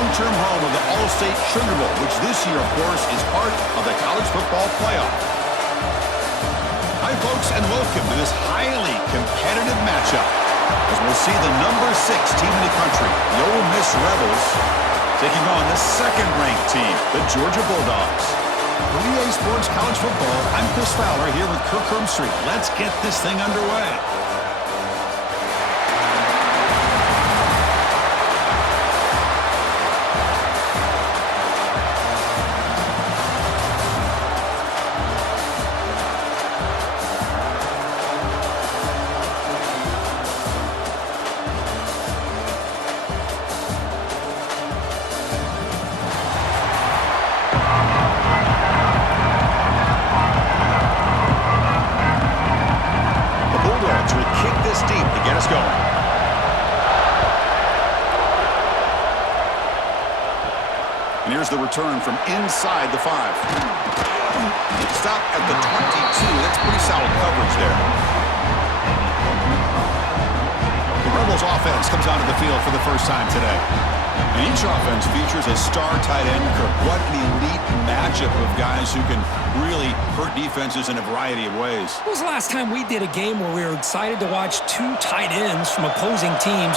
long-term home of the All-State Sugar Bowl, which this year, of course, is part of the college football playoff. Hi, folks, and welcome to this highly competitive matchup, as we'll see the number 6 team in the country, the Ole Miss Rebels, taking on the second-ranked team, the Georgia Bulldogs. For EA Sports College Football, I'm Chris Fowler here with Kirk Herbstreit. Let's get this thing underway. Here's the return from inside the 5. Stop at the 22. That's pretty solid coverage there. The Rebels offense comes onto the field for the first time today. And each offense features a star tight end, Kirk. What an elite matchup of guys who can really hurt defenses in a variety of ways. When was the last time we did a game where we were excited to watch 2 tight ends from opposing teams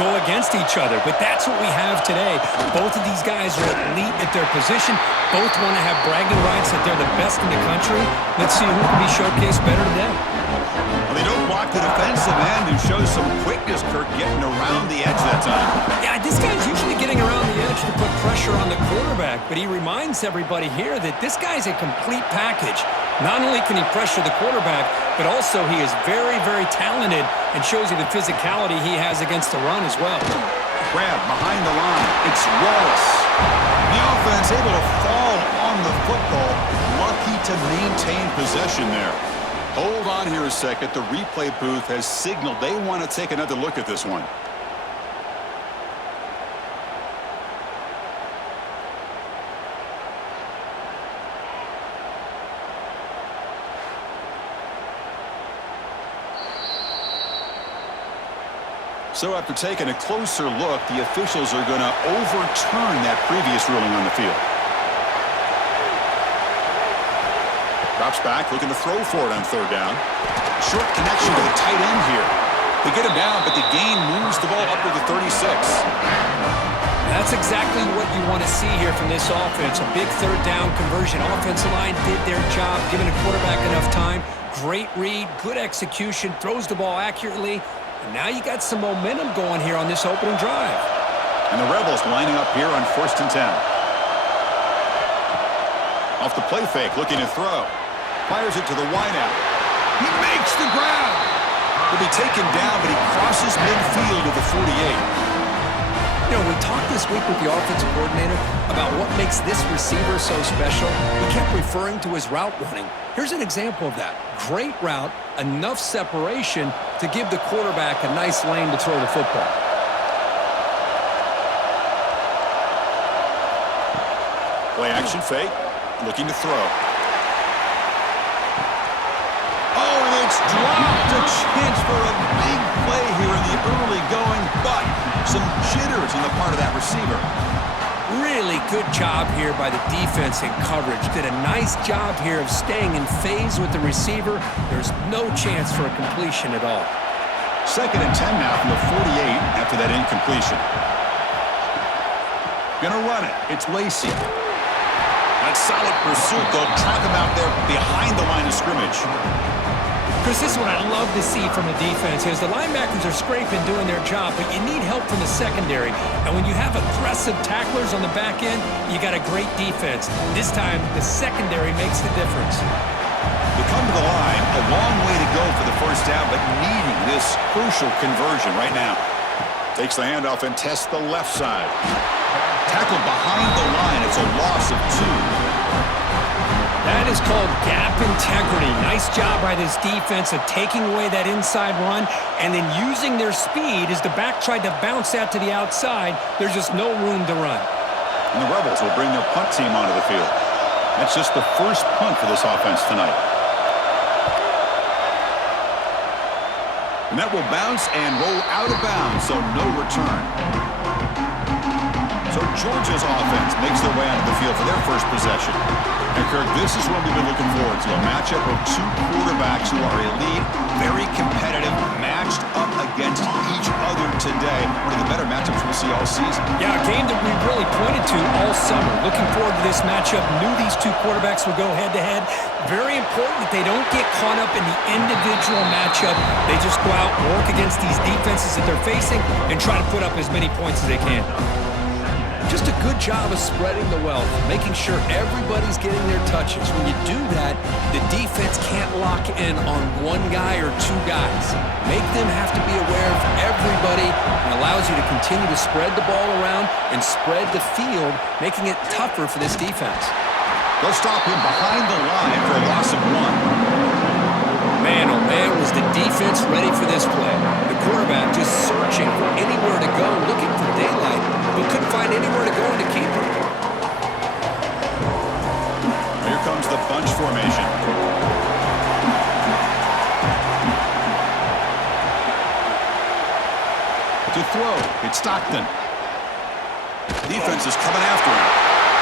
go against each other? But that's what we have today. Both of these guys are elite at their position. Both want to have bragging rights that they're the best in the country. Let's see who can be showcased better today. Well, they don't block the defensive end, who shows some quickness, Kirk, getting around the edge that time. Yeah, this guy's usually getting around the edge to put pressure on the quarterback, but he reminds everybody here that this guy's a complete package. Not only can he pressure the quarterback, but also he is very, very talented and shows you the physicality he has against the run as well. Grab behind the line. It's Wallace. The offense able to fall on the football. Lucky to maintain possession there. Hold on here a second. The replay booth has signaled they want to take another look at this one. So after taking a closer look, the officials are going to overturn that previous ruling on the field. Drops back, looking to throw for it on 3rd down. Short connection to the tight end here. They get him down, but the gain moves the ball up to the 36. That's exactly what you want to see here from this offense. A big 3rd down conversion. Offensive line did their job, giving the quarterback enough time. Great read, good execution, throws the ball accurately. And now you got some momentum going here on this opening drive. And the Rebels lining up here on 1st and 10. Off the play fake, looking to throw. Fires it to the wideout. He makes the grab. He'll be taken down, but he crosses midfield to the 48. You know, we talked this week with the offensive coordinator about what makes this receiver so special. He kept referring to his route running. Here's an example of that. Great route, enough separation to give the quarterback a nice lane to throw the football. Play action fake, looking to throw. Oh, and it's dropped. A chance for a big play here in the early going, but some jitters on the part of that receiver. Really good job here by the defense in coverage. Did a nice job here of staying in phase with the receiver. There's no chance for a completion at all. 2nd and 10 now from the 48 after that incompletion. Gonna run it. It's Lacey. That solid pursuit. They'll track him out there behind the line of scrimmage. Chris, this is what I love to see from the defense is the linebackers are scraping, doing their job, but you need help from the secondary. And when you have aggressive tacklers on the back end, you got a great defense. This time, the secondary makes the difference. They come to the line, a long way to go for the 1st down, but needing this crucial conversion right now. Takes the handoff and tests the left side. Tackled behind the line. It's a loss of 2. That is called gap integrity. Nice job by this defense of taking away that inside run and then using their speed as the back tried to bounce that to the outside. There's just no room to run. And the Rebels will bring their punt team onto the field. That's just the first punt for this offense tonight. And that will bounce and roll out of bounds, so no return. So Georgia's offense makes their way onto the field for their first possession. And Kirk, this is what we've been looking forward to, a matchup of two quarterbacks who are elite, very competitive, matched up against each other today. One of the better matchups we'll see all season. Yeah, a game that we really pointed to all summer. Looking forward to this matchup. Knew these two quarterbacks would go head-to-head. Very important that they don't get caught up in the individual matchup. They just go out and work against these defenses that they're facing and try to put up as many points as they can. Just a good job of spreading the wealth, making sure everybody's getting their touches. When you do that, the defense can't lock in on one guy or two guys. Make them have to be aware of everybody and allows you to continue to spread the ball around and spread the field, making it tougher for this defense. They'll stop him behind the line for a loss of 1. Man, oh man, was the defense ready for this play. The quarterback just searching for anywhere to go, looking for daylight, but couldn't find anywhere to go in the keeper. Here comes the bunch formation. To throw, it's Stockton. Defense is coming after him.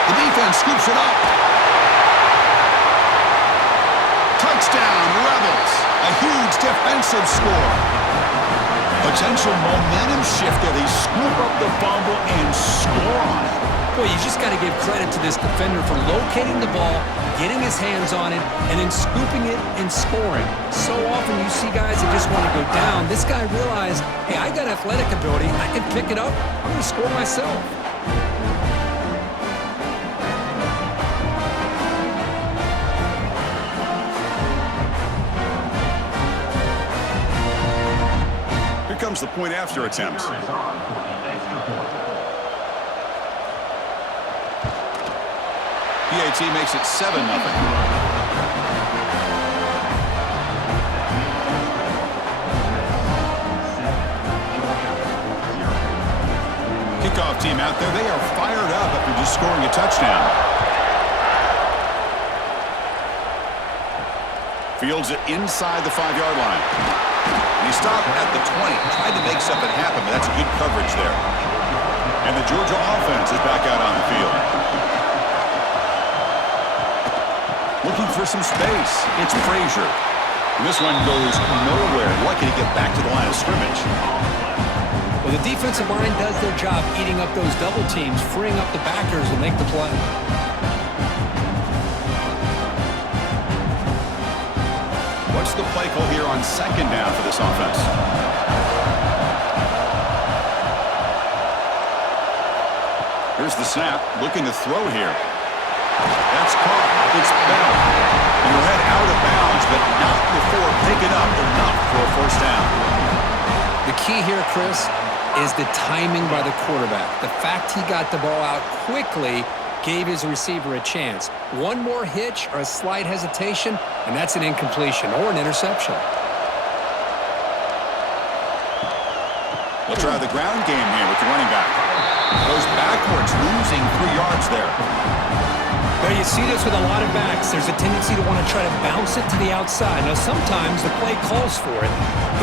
The defense scoops it up. Touchdown, Rebels. A huge defensive score. Potential momentum shift there. They scoop up the fumble and score on it. Boy, you just got to give credit to this defender for locating the ball, getting his hands on it, and then scooping it and scoring. So often you see guys that just want to go down. This guy realized, hey, I got athletic ability. I can pick it up. I'm going to score myself. Here comes the point after attempt. PAT makes it 7-0. Kickoff team out there. They are fired up after just scoring a touchdown. Fields it inside the 5-yard line. And he stopped at the 20. Tried to make something happen, but that's good coverage there. And the Georgia offense is back out on the field. Looking for some space. It's Frazier. And this one goes nowhere. Lucky to get back to the line of scrimmage. Well, the defensive line does their job eating up those double teams, freeing up the backers to make the play. What's the play call here on second down for this offense? Here's the snap. Looking to throw here. That's caught. It's Bell. And he'll head out of bounds, but not before picking up enough for a first down. The key here, Chris, is the timing by the quarterback. The fact he got the ball out quickly gave his receiver a chance. One more hitch or a slight hesitation, and that's an incompletion or an interception. They'll try the ground game here with the running back. Goes backwards, losing 3 yards there. There you see this with a lot of backs. There's a tendency to want to try to bounce it to the outside. Now, sometimes the play calls for it,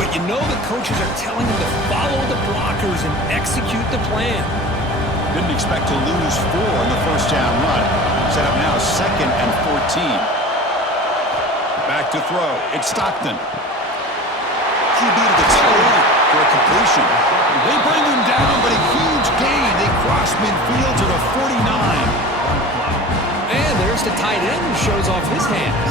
but you know the coaches are telling them to follow the blockers and execute the plan. Didn't expect to lose 4 on the first down run. Set up now 2nd and 14. Back to throw. It's Stockton. QB to the tail end for a completion. They bring him down, but a huge gain. They cross midfield to the 49. And there's the tight end who shows off his hands.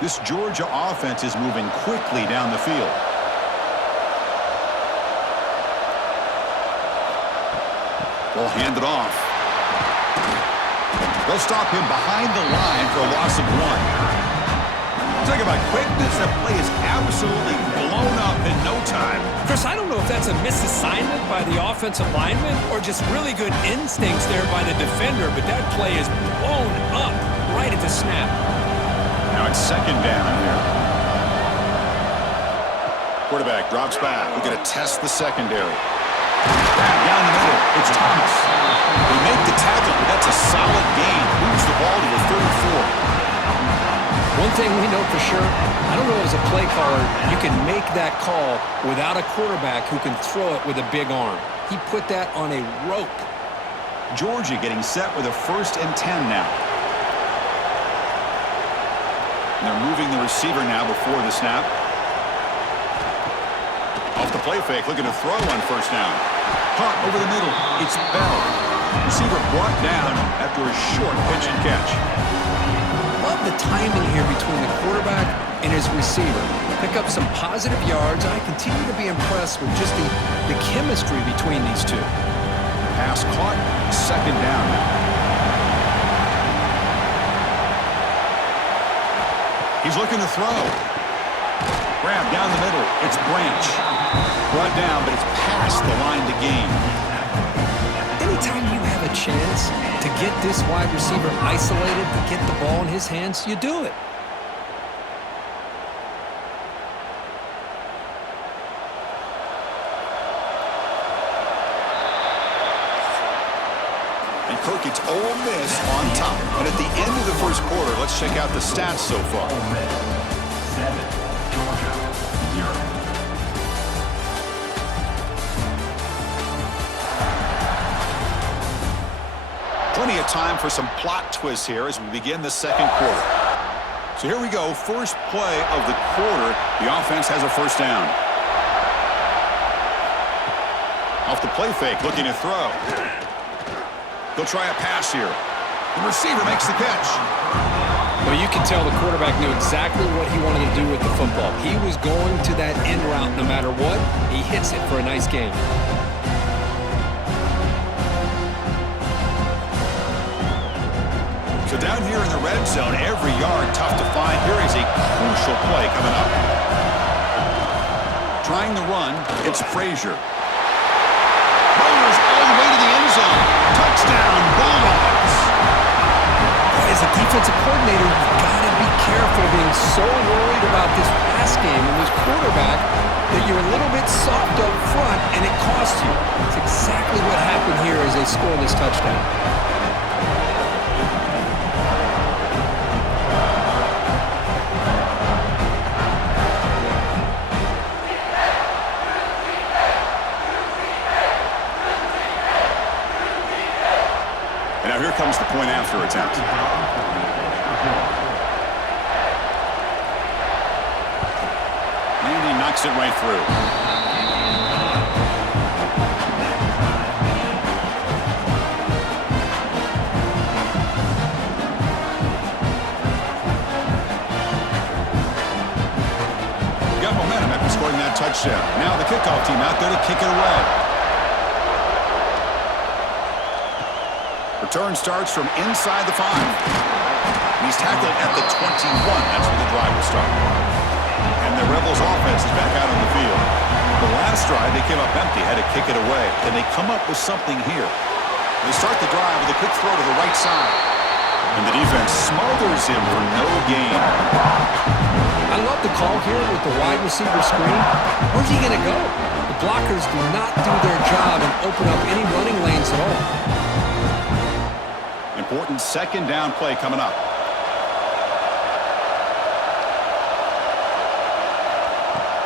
This Georgia offense is moving quickly down the field. They'll hand it off. They'll stop him behind the line for a loss of 1. Talk about quickness. That play is absolutely blown up in no time. Chris, I don't know if that's a misassignment by the offensive lineman or just really good instincts there by the defender, but that play is blown up right at the snap. Now it's 2nd down here. Quarterback drops back. We're going to test the secondary. Down the middle, it's Thomas. They make the tackle, but that's a solid gain. Moves the ball to the 34. One thing we know for sure, I don't know as a play caller, you can make that call without a quarterback who can throw it with a big arm. He put that on a rope. Georgia getting set with a 1st and 10 now. And they're moving the receiver now before the snap. Off the play fake, looking to throw on 1st down. Caught over the middle. It's Bell. Receiver brought down after a short pitch and catch. Love the timing here between the quarterback and his receiver. Pick up some positive yards. I continue to be impressed with just the chemistry between these two. Pass caught, 2nd down now. He's looking to throw. Grab down the middle. It's Branch. Brought down, but it's past the line to gain. Anytime you have a chance to get this wide receiver isolated, to get the ball in his hands, you do it. And Kirk, it's Ole Miss on top. And at the end of the 1st quarter, let's check out the stats so far. Ole Miss 7, Georgia 0. Plenty of time for some plot twists here as we begin the 2nd quarter. So here we go, first play of the quarter. The offense has a 1st down. Off the play fake, looking to throw. He'll try a pass here. The receiver makes the catch. Well, you can tell the quarterback knew exactly what he wanted to do with the football. He was going to that end route no matter what. He hits it for a nice gain. So down here in the red zone, every yard tough to find. Here is a crucial play coming up. Trying the run, it's Frazier. Bowlers all the way to the end zone. Touchdown, Bulldogs. As a defensive coordinator, you've got to be careful being so worried about this pass game and this quarterback that you're a little bit soft up front and it costs you. It's exactly what happened here as they score this touchdown. Here comes the point after attempt. And he knocks it right through. Got momentum after scoring that touchdown. Now the kickoff team out there to kick it away. Return starts from inside the 5. He's tackled at the 21. That's where the drive will start. And the Rebels offense is back out on the field. The last drive, they came up empty, had to kick it away. Can they come up with something here? They start the drive with a quick throw to the right side. And the defense smothers him for no gain. I love the call here with the wide receiver screen. Where's he going to go? The blockers do not do their job and open up any running lanes at all. Important 2nd down play coming up.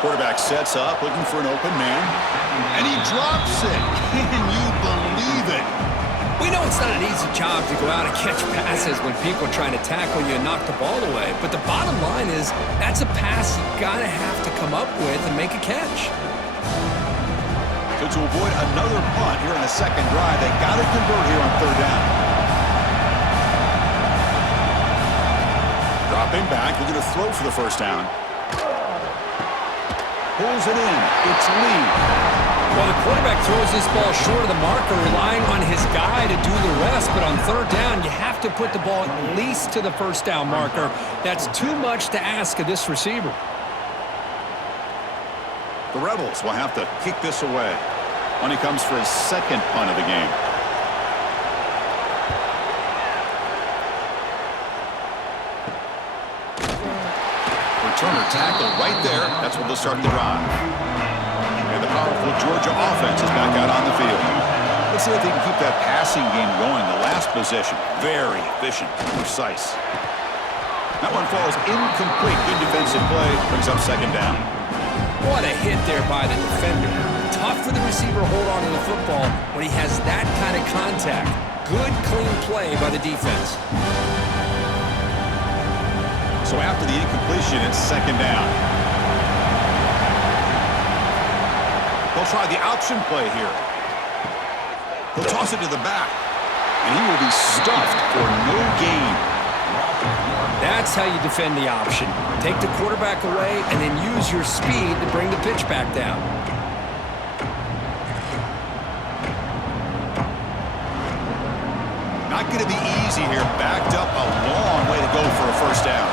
Quarterback sets up, looking for an open man. And he drops it. Can you believe it? We know it's not an easy job to go out and catch passes when people are trying to tackle you and knock the ball away. But the bottom line is that's a pass you got to have to come up with and make a catch. So to avoid another punt here in the 2nd drive, they got to convert here on 3rd down. Dropping back, looking to throw for the 1st down. Pulls it in. It's Lee. Well, the quarterback throws this ball short of the marker, relying on his guy to do the rest. But on 3rd down, you have to put the ball at least to the 1st down marker. That's too much to ask of this receiver. The Rebels will have to kick this away when he comes for his 2nd punt of the game. Returner tackle right there. That's when they'll start the drive. And the powerful Georgia offense is back out on the field. Let's see if they can keep that passing game going. The last possession, very efficient and precise. That one falls incomplete. Good defensive play. Brings up second down. What a hit there by the defender. Tough for the receiver to hold on to the football when he has that kind of contact. Good, clean play by the defense. So after the incompletion, it's second down. They'll try the option play here. He'll toss it to the back, and he will be stuffed for no gain. That's how you defend the option. Take the quarterback away and then use your speed to bring the pitch back down. Not going to be easy here. Backed up a long way to go for a first down.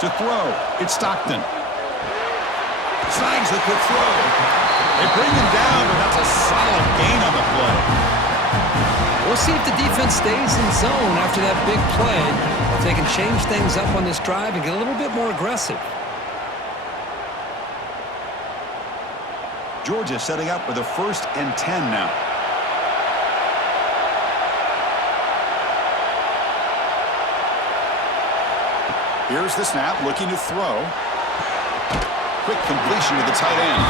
To throw, it's Stockton. Signs the quick throw. They bring him down, but that's a solid gain on the play. We'll see if the defense stays in zone after that big play, if they can change things up on this drive and get a little bit more aggressive. Georgia setting up with a 1st and 10 now. Here's the snap, looking to throw. Quick completion to the tight end.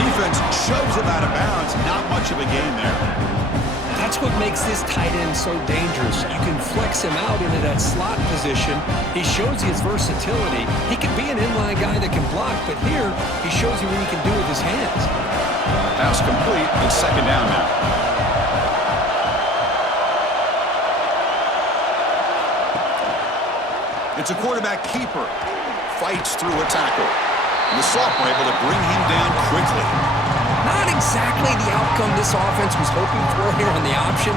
Defense shoves him out of bounds. Not much of a gain there. That's what makes this tight end so dangerous. You can flex him out into that slot position. He shows you his versatility. He can be an inline guy that can block, but here he shows you what he can do with his hands. Pass complete. It's second down now. It's a quarterback keeper. Fights through a tackle. And the sophomore able to bring him down quickly. Not exactly the outcome this offense was hoping for here on the option.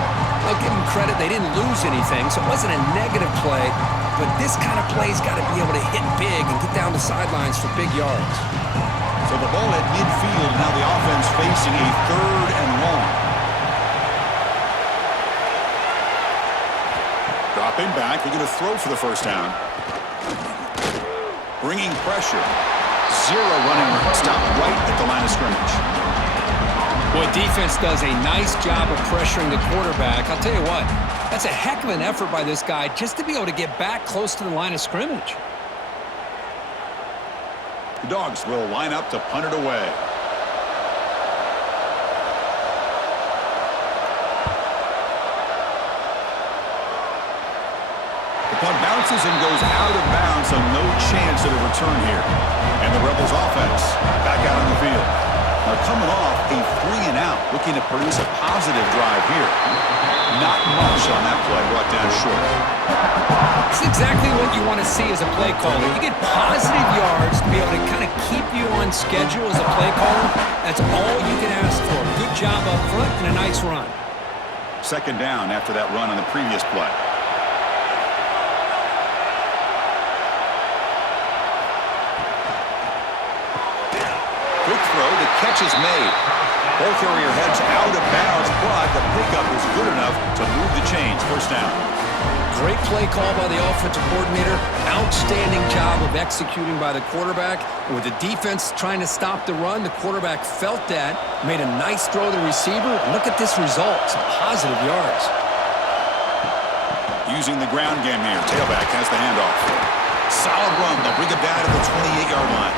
I'll give them credit. They didn't lose anything, so it wasn't a negative play. But this kind of play's got to be able to hit big and get down the sidelines for big yards. So the ball at midfield. Now the offense facing a 3rd and long. Dropping back. They're going to throw for the first down. Bringing pressure. Zero running room. Stopped right at the line of scrimmage. Boy, defense does a nice job of pressuring the quarterback. I'll tell you what, that's a heck of an effort by this guy just to be able to get back close to the line of scrimmage. The Dogs will line up to punt it away. The punt bounces and goes out of bounds, so no chance at a return here. And the Rebels offense back out on the field. They're coming off a 3-and-out, looking to produce a positive drive here. Not much on that play, brought down short. It's exactly what you want to see as a play caller. You get positive yards to be able to kind of keep you on schedule as a play caller. That's all you can ask for. Good job up front and a nice run. Second down after that run on the previous play. Quick throw, the catch is made. Ball carrier heads out of bounds, but the pickup is good enough to move the chains. First down. Great play call by the offensive coordinator. Outstanding job of executing by the quarterback. And with the defense trying to stop the run, the quarterback felt that, made a nice throw to the receiver. Look at this result. Some positive yards. Using the ground game here. Tailback has the handoff. Solid run. They'll bring it down to the 28-yard line.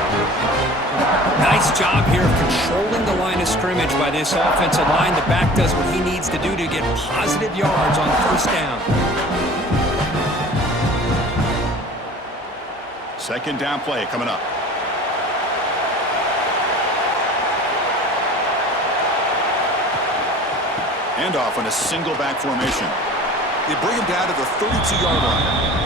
Nice job here of controlling the line of scrimmage by this offensive line. The back does what he needs to do to get positive yards on first down. Second down play coming up. Handoff on a single back formation. They bring him down to the 32-yard line.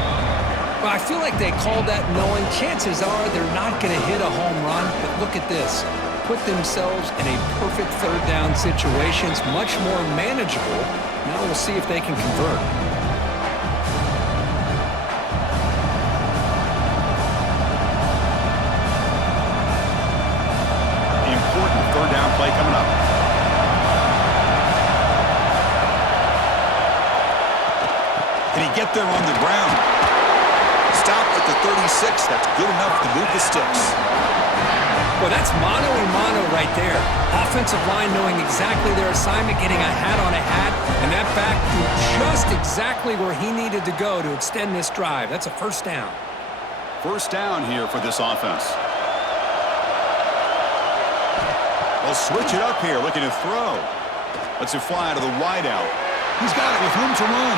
Well, I feel like they called that knowing chances are they're not going to hit a home run. But look at this. Put themselves in a perfect third down situation. It's much more manageable. Now we'll see if they can convert. Important third down play coming up. Can he get there on the ground? Stop at the 36. That's good enough to move the sticks. Well, that's mano a mano right there. Offensive line knowing exactly their assignment, getting a hat on a hat, and that back threw just exactly where he needed to go to extend this drive. That's a first down. First down here for this offense. They'll switch it up here, looking to throw. Lets it fly to the wideout. He's got it with room to run.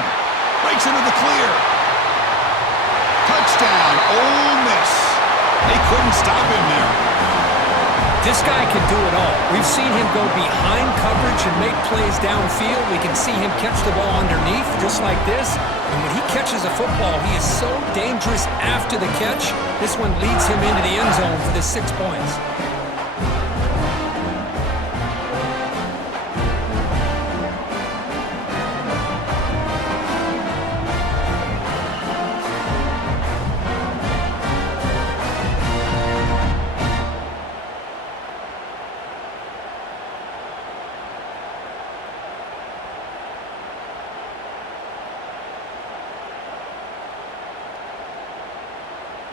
Breaks into the clear. Touchdown, Ole Miss. They couldn't stop him there. This guy can do it all. We've seen him go behind coverage and make plays downfield. We can see him catch the ball underneath, just like this. And when he catches a football, he is so dangerous after the catch. This one leads him into the end zone for the 6 points.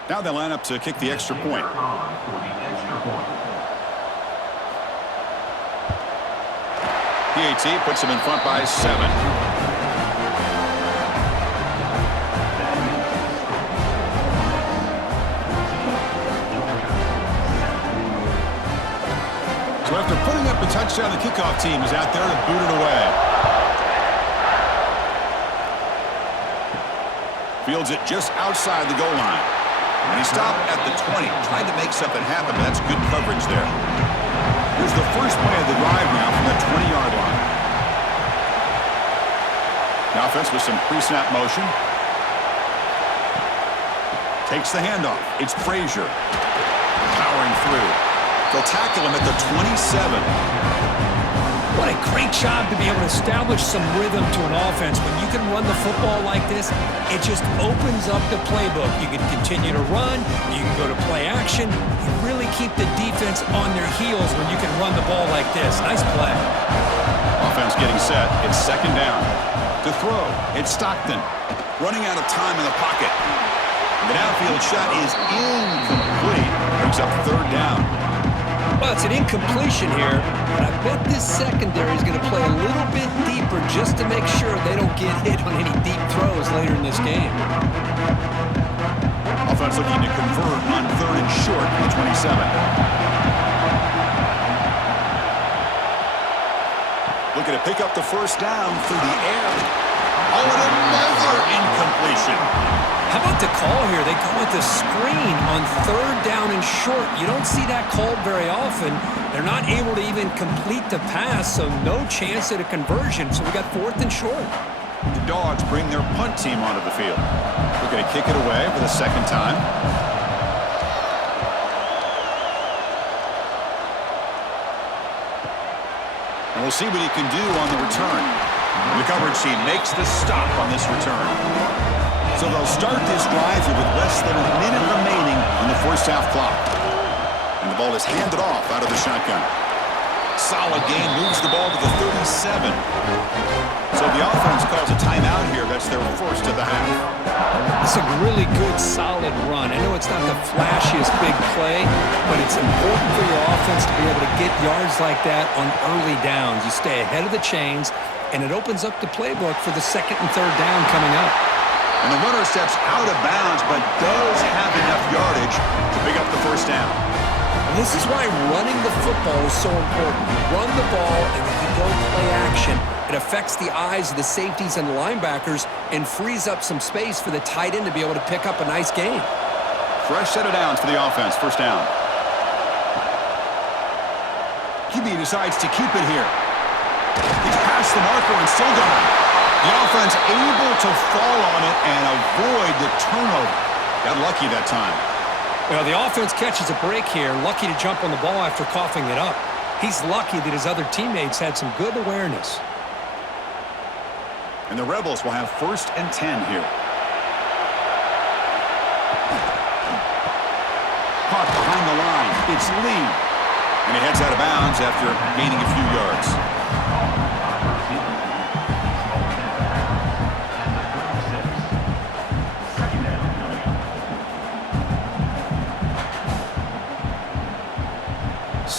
Now they line up to kick the extra point. PAT puts them in front by 7. So after putting up a touchdown, the kickoff team is out there to boot it away. Fields it just outside the goal line. And he stopped at the 20, tried to make something happen, but that's good coverage there. Here's the first play of the drive now from the 20-yard line. The offense with some pre-snap motion. Takes the handoff. It's Frazier. Powering through. They'll tackle him at the 27. What a great job to be able to establish some rhythm to an offense. When you can run the football like this, it just opens up the playbook. You can continue to run. You can go to play action. You really keep the defense on their heels when you can run the ball like this. Nice play. Offense getting set. It's second down. To throw, it's Stockton. Running out of time in the pocket. The downfield shot is incomplete. Brings up third down. Well, it's an incompletion here, but I bet this secondary is going to play a little bit deeper just to make sure they don't get hit on any deep throws later in this game. Offense looking to convert on third and short from the 27. Looking to pick up the first down through the air. Oh, and another incompletion. How about the call here? They go with the screen on third down and short. You don't see that called very often. They're not able to even complete the pass, so no chance at a conversion. So we got fourth and short. The Dogs bring their punt team onto the field. They're going to kick it away for the second time. And we'll see what he can do on the return. The coverage team makes the stop on this return. So they'll start this drive here with less than a minute remaining on the first half clock. And the ball is handed off out of the shotgun. Solid gain, moves the ball to the 37. So the offense calls a timeout here. That's their first of the half. It's a really good, solid run. I know it's not the flashiest big play, but it's important for your offense to be able to get yards like that on early downs. You stay ahead of the chains, and it opens up the playbook for the second and third down coming up. And the runner steps out of bounds, but does have enough yardage to pick up the first down. And this is why running the football is so important. You run the ball, and when you go play action, it affects the eyes of the safeties and the linebackers and frees up some space for the tight end to be able to pick up a nice gain. Fresh set of downs for the offense. First down. QB decides to keep it here. He's past the marker and still gone. The offense able to fall on it and avoid the turnover. Got lucky that time. Well, the offense catches a break here, lucky to jump on the ball after coughing it up. He's lucky that his other teammates had some good awareness. And the Rebels will have first and 10 here. Caught behind the line. It's Lee. And he heads out of bounds after gaining a few yards.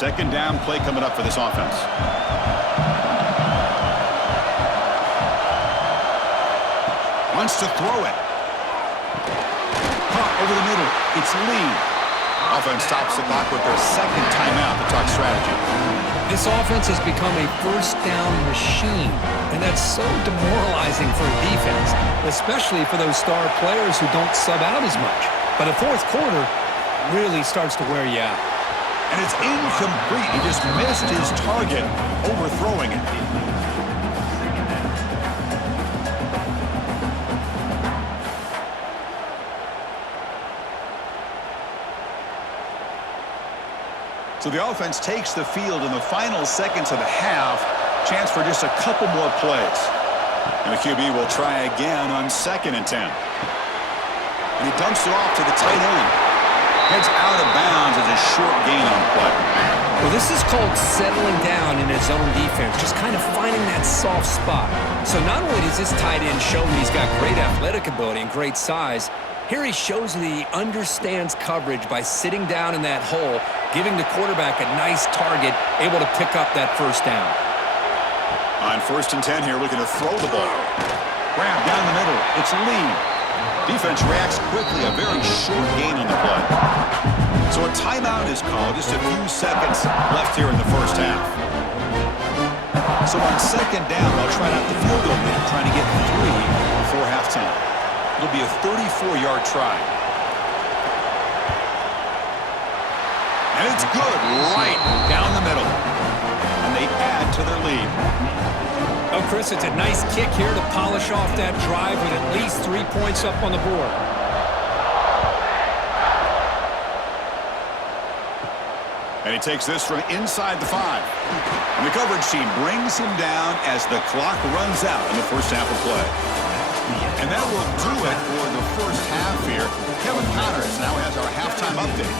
second down play coming up for this offense. Wants to throw it. Caught over the middle. It's Lee. Offense stops the clock with their second timeout to talk strategy. This offense has become a first down machine, and that's so demoralizing for a defense, especially for those star players who don't sub out as much. But a fourth quarter really starts to wear you out. And it's incomplete. He just missed his target, overthrowing it. So the offense takes the field in the final seconds of the half. Chance for just a couple more plays. And the QB will try again on 2nd and 10. And he dumps it off to the tight end. Heads out of bounds as a short gain on play. Well, this is called settling down in his own defense, just kind of finding that soft spot. So not only does this tight end show that he's got great athletic ability and great size, here he shows that he understands coverage by sitting down in that hole, giving the quarterback a nice target, able to pick up that first down. On 1st and 10 here, looking to throw the ball. Grab down the middle. It's Lee. Defense reacts quickly. A very short gain on the play. So a timeout is called. Just a few seconds left here in the first half. So on 2nd down, they'll try out the field goal man, trying to get 3 before halftime. It'll be a 34-yard try. And it's good, right down the middle. And they add to their lead. Oh, Chris, it's a nice kick here to polish off that drive with at least 3 points up on the board. And he takes this from inside the 5. And the coverage team brings him down as the clock runs out in the first half of play. And that will do it for the first half here. Kevin Connors now has our halftime update.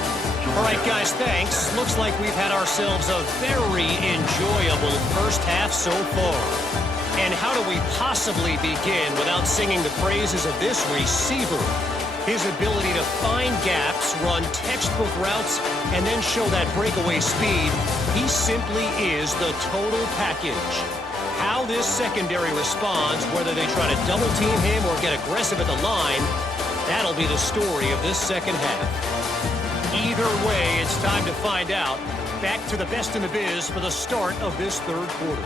All right, guys, thanks. Looks like we've had ourselves a very enjoyable first half so far. And how do we possibly begin without singing the praises of this receiver? His ability to find gaps, run textbook routes, and then show that breakaway speed. He simply is the total package. How this secondary responds, whether they try to double-team him or get aggressive at the line, that'll be the story of this second half. Either way, it's time to find out. Back to the best in the biz for the start of this third quarter.